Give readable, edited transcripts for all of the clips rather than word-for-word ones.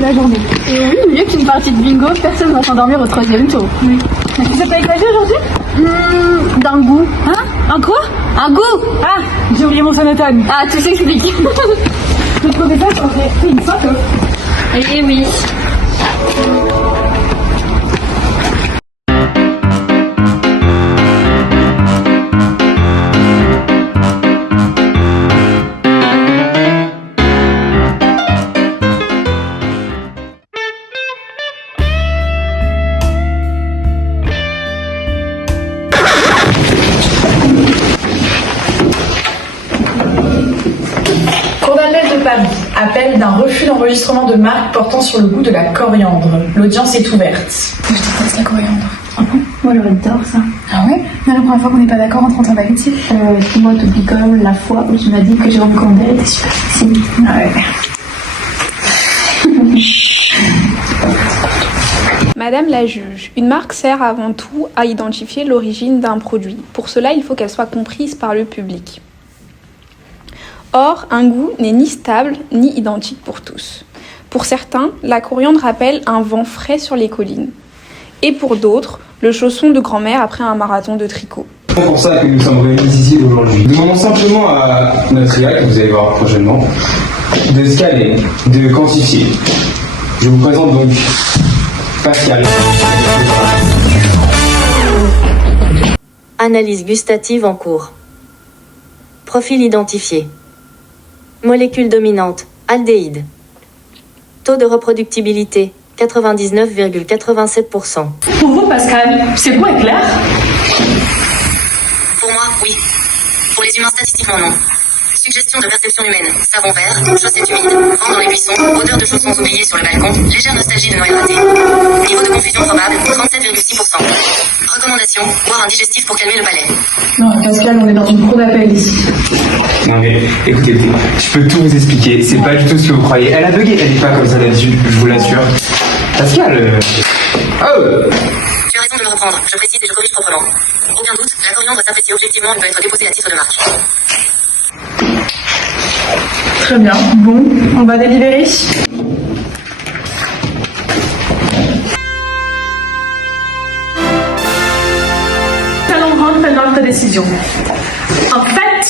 passer la journée. Et oui, mieux qu'une partie de bingo, personne va s'endormir au 3e tour. Oui. Mais tu sais pas éclager aujourd'hui? D'un goût. Hein? Un quoi? Un goût. Ah, j'ai oublié mon sonotone. Ah, tout s'explique. Notre professeur aurait fait une photo. Eh oui. Cour d'appel de Paris. Appel d'un refus d'enregistrement de marque portant sur le goût de la coriandre. L'audience est ouverte. Je déteste la coriandre. Moi, j'adore ça. Ah ouais? Mais la première fois qu'on n'est pas d'accord, on t'entend d'amitié. Excuse-moi, t'oublies quand même la fois où tu m'as dit que Jérôme Combel était super sexy. Ah ouais. Madame la juge, une marque sert avant tout à identifier l'origine d'un produit. Pour cela, il faut qu'elle soit comprise par le public. Or, un goût n'est ni stable ni identique pour tous. Pour certains, la coriandre rappelle un vent frais sur les collines. Et pour d'autres, le chausson de grand-mère après un marathon de tricot. C'est pour ça que nous sommes réunis ici aujourd'hui. Nous demandons simplement à notre IA, que vous allez voir prochainement, de scanner, de quantifier. Je vous présente donc Pascal. Analyse gustative en cours. Profil identifié. Molécule dominante, aldéhyde. Taux de reproductibilité, 99,87%. Pour vous, Pascal, c'est quoi éclair? Pour moi, oui. Pour les humains, statistiquement, non. Suggestion de perception humaine. Savon vert, chaussettes humides, vent dans les buissons, odeur de chaussons oubliés sur le balcon, légère nostalgie de noix ratées. Niveau de confusion probable, 37,6%. Recommandation, boire un digestif pour calmer le palais. Non, Pascal, on est dans une cour d'appel ici. Non mais écoutez, je peux tout vous expliquer, c'est pas du tout ce que vous croyez. Elle a bugué, elle est pas comme ça d'habitude, je vous l'assure. Pascal, Oh Tu as raison de me reprendre, je précise et je corrige proprement. Aucun doute, la coriandre s'apprécie objectivement et peut être déposée à titre de marque. Très bien. Bon, on va délibérer. Nous allons rendre notre décision. En fait,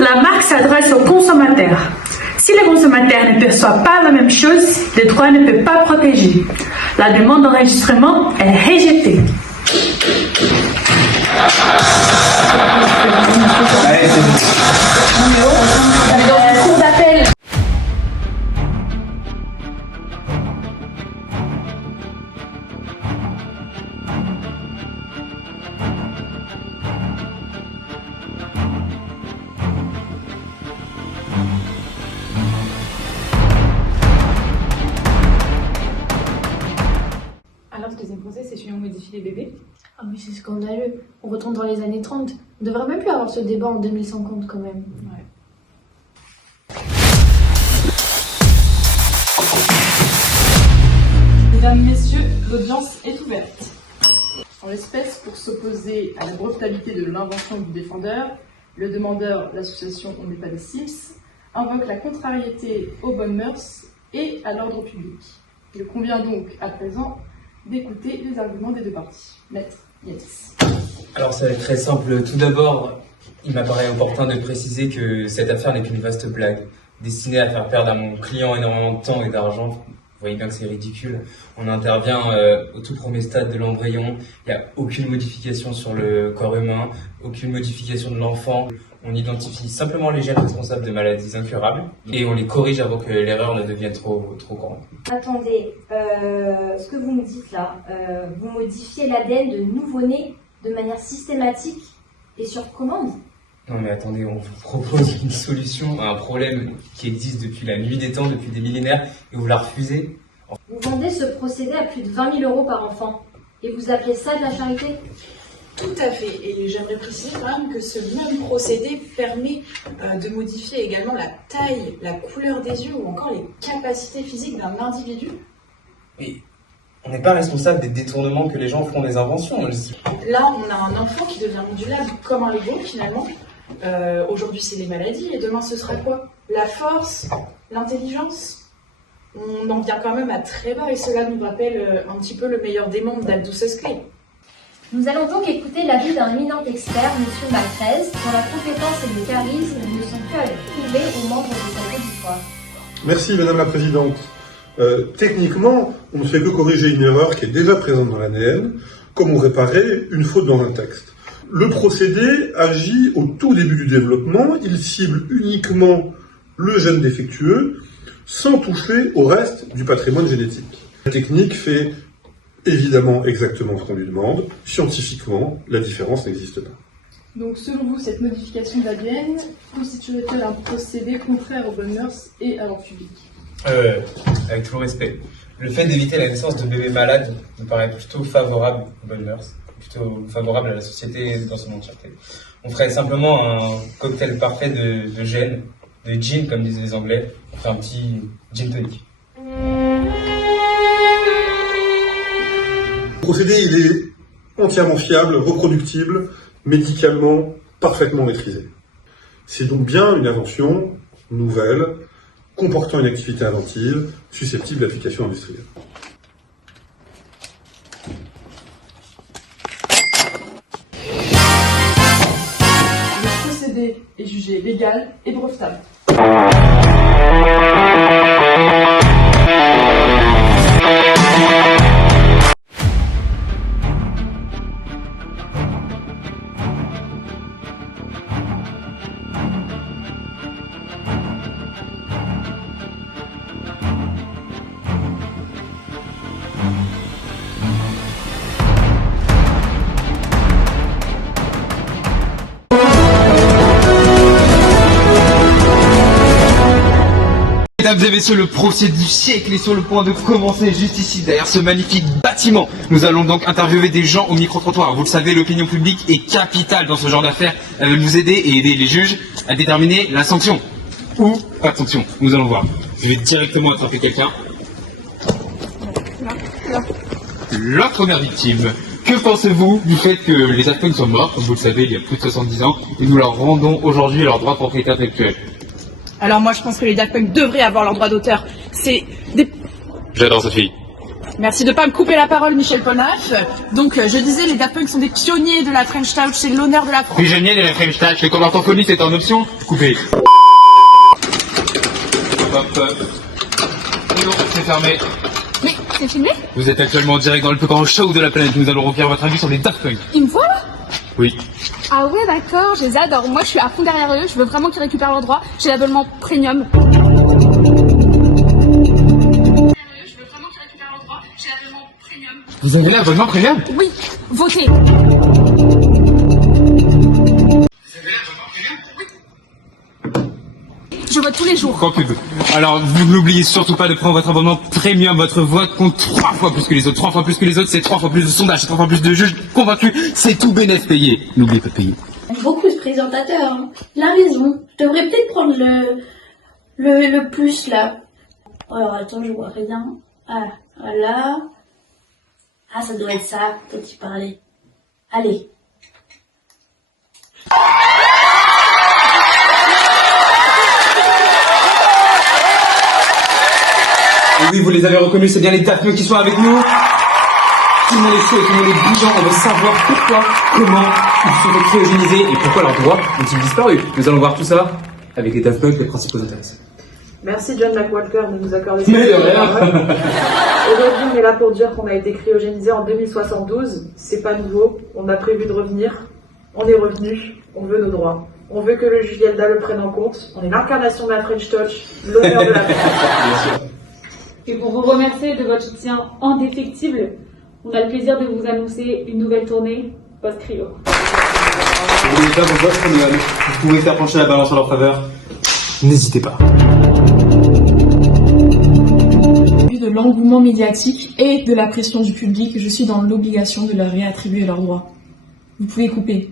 la marque s'adresse aux consommateurs. Si les consommateurs ne perçoivent pas la même chose, le droit ne peut pas protéger. La demande d'enregistrement est rejetée. Allez, c'est bon. Cour d'appel. Alors, ce deuxième procès, c'est celui où on modifie les bébés. Ah mais c'est scandaleux. On retourne dans les années 30. On devrait même plus avoir ce débat en 2050 quand même. Ouais. Mesdames, Messieurs, l'audience est ouverte. En l'espèce, pour s'opposer à la brutalité de l'invention du défendeur, le demandeur, l'association On n'est pas des Sims, invoque la contrariété aux bonnes mœurs et à l'ordre public. Il convient donc à présent d'écouter les arguments des deux parties. Maître Yatis. Alors ça va être très simple. Tout d'abord, il m'apparaît opportun de préciser que cette affaire n'est qu'une vaste blague, destinée à faire perdre à mon client énormément de temps et d'argent. Vous voyez bien que c'est ridicule. On intervient au tout premier stade de l'embryon. Il n'y a aucune modification sur le corps humain, aucune modification de l'enfant. On identifie simplement les gènes responsables de maladies incurables et on les corrige avant que l'erreur ne devienne trop grande. Attendez, ce que vous me dites là, vous modifiez l'ADN de nouveau-né de manière systématique et sur commande? Non mais attendez, on vous propose une solution à un problème qui existe depuis la nuit des temps, depuis des millénaires, et vous la refusez? Vous vendez ce procédé à plus de 20 000 € par enfant et vous appelez ça de la charité? Tout à fait, et j'aimerais préciser quand même que ce même procédé permet de modifier également la taille, la couleur des yeux ou encore les capacités physiques d'un individu. Mais on n'est pas responsable des détournements que les gens font des inventions. Là, on a un enfant qui devient modulable comme un Lego finalement. Aujourd'hui, c'est les maladies et demain, ce sera quoi? La force, l'intelligence? on en vient quand même à très bas et cela nous rappelle un petit peu le meilleur des mondes d'Aldous Huxley. Nous allons donc écouter l'avis d'un éminent expert, M. Macrez, dont la compétence et le charisme ne sont que à prouver aux membres de cet auditoire. Merci Madame la Présidente. Techniquement, on ne fait que corriger une erreur qui est déjà présente dans l'ADN, comme on réparait une faute dans un texte. Le procédé agit au tout début du développement, il cible uniquement le gène défectueux, sans toucher au reste du patrimoine génétique. La technique fait évidemment exactement ce qu'on lui demande. Scientifiquement, la différence n'existe pas. Donc selon vous, cette modification d'ADN constituerait-elle un procédé contraire aux bonnes mœurs et à l'ordre public? Avec tout le respect. Le fait d'éviter la naissance de bébés malades me paraît plutôt favorable aux bonnes mœurs, plutôt favorable à la société dans son entièreté. On ferait simplement un cocktail parfait de gènes, de gin comme disent les Anglais, on ferait un petit gin tonic. Le procédé, il est entièrement fiable, reproductible, médicalement parfaitement maîtrisé. C'est donc bien une invention nouvelle, comportant une activité inventive, susceptible d'application industrielle. Le procédé est jugé légal et brevetable. Mesdames et messieurs, le procès du siècle est sur le point de commencer juste ici, derrière ce magnifique bâtiment. Nous allons donc interviewer des gens au micro-trottoir. Vous le savez, l'opinion publique est capitale dans ce genre d'affaires. Elle veut nous aider et aider les juges à déterminer la sanction. Ou pas de sanction, nous allons voir. Je vais directement attraper quelqu'un. La première victime. Que pensez-vous du fait que les Daft Punk sont morts, comme vous le savez, il y a plus de 70 ans, et nous leur rendons aujourd'hui leur droit de propriété intellectuelle? Alors moi je pense que les Daft Punk devraient avoir leur droit d'auteur. C'est des... J'adore cette fille. Merci de pas me couper la parole, Michel Polnareff. Donc je disais, les Daft Punk sont des pionniers de la French Touch, c'est l'honneur de la France. Pionniers de la French Touch, les convertants connus c'est en option. Coupé. Hop. Non, c'est fermé. Mais c'est filmé? Vous êtes actuellement en direct dans le plus grand show de la planète. Nous allons recueillir votre avis sur les Daft Punk. Ils me voient là? Oui. Ah ouais, d'accord, je les adore. Moi, je suis à fond derrière eux. Je veux vraiment qu'ils récupèrent leurs droits. J'ai l'abonnement premium. Vous avez l'abonnement premium? Oui, votez. Je vote tous les jours. Sans pub. Alors, vous n'oubliez surtout pas de prendre votre abonnement premium. Votre voix compte 3 fois plus que les autres. 3 fois plus que les autres, c'est 3 fois plus de sondages, c'est 3 fois plus de juges convaincus. C'est tout bénéf payé. N'oubliez pas de payer. Beaucoup ce présentateur, hein. Il a raison. Je devrais peut-être prendre le plus là. Alors attends, je vois rien. Ah, voilà. Ah, ça doit être ça dont tu parlais. Allez. Et oui, vous les avez reconnus, c'est bien les Daft Punk qui sont avec nous. Tout le monde est chaud et tout le monde est brillant. On veut savoir pourquoi, comment ils sont cryogénisés et pourquoi leurs droits ont-ils disparu. Nous allons voir tout ça avec les Daft Punk, les principaux intéressés. Merci John McWalker de nous accorder Mais de rien. Aujourd'hui, on est là pour dire qu'on a été cryogénisé en 2072. C'est pas nouveau. On a prévu de revenir. On est revenu. On veut nos droits. On veut que le juge Yelda le prenne en compte. On est l'incarnation de la French Touch, l'honneur de la France. Et pour vous remercier de votre soutien indéfectible, on a le plaisir de vous annoncer une nouvelle tournée post-cryo. Vous voulez faire vos votes premium, vous pouvez faire pencher la balance en leur faveur. N'hésitez pas. Vu de l'engouement médiatique et de la pression du public, je suis dans l'obligation de leur réattribuer leurs droits. Vous pouvez couper.